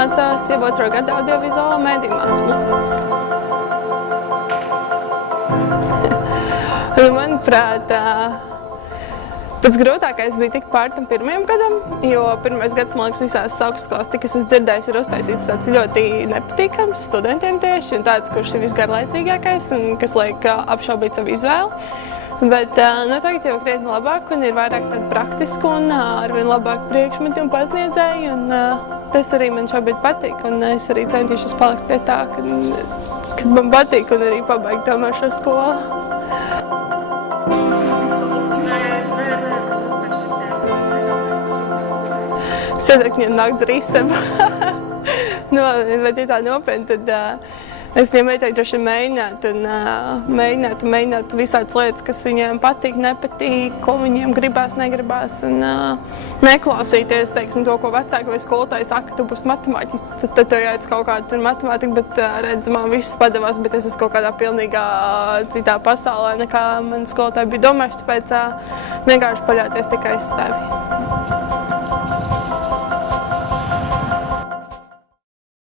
mācās jau 2. gadu audiovizuālo mediju mākslu. Manuprāt, pats grūtākais bija tikt pār tam 1. gadam, jo 1. gads, man liekas, visās augstskolas, cik es esmu dzirdējis, ir uztaisīts tāds ļoti nepatīkams studentiem tieši, un tāds, kurš ir visgarlaicīgākais un kas liek apšaubīt savu izvēli. Bet tagad jau krietni labāk un ir vairāk tādu praktisku un arvien labāk priekšmeti un pasniedzēji, un tas arī man šobrīd patīk, un es arī centīšos palikt pie tā, kad man patīk un arī pabeigt tomēr šo skolu. Es ieteiktu viņiem nākt uz rīstabu. Bet, ja tā nopietni, tad es viņiem ieteiktu droši mēģināt un mēģināt visādas lietas, kas viņiem patīk, nepatīk, ko viņiem gribās, negribās, un neklausīties, teiksim, to, ko vecāki vai skolotāji saka, tu būsi matemātiķis, tad tev jāiet kaut kāda matemātika, bet redz, man viss padevās, bet es esmu kaut kādā pilnīgā citā pasaulē, nekā man skolotāji bija domājuši, tāpēc vienkārši paļauties tikai uz sevi.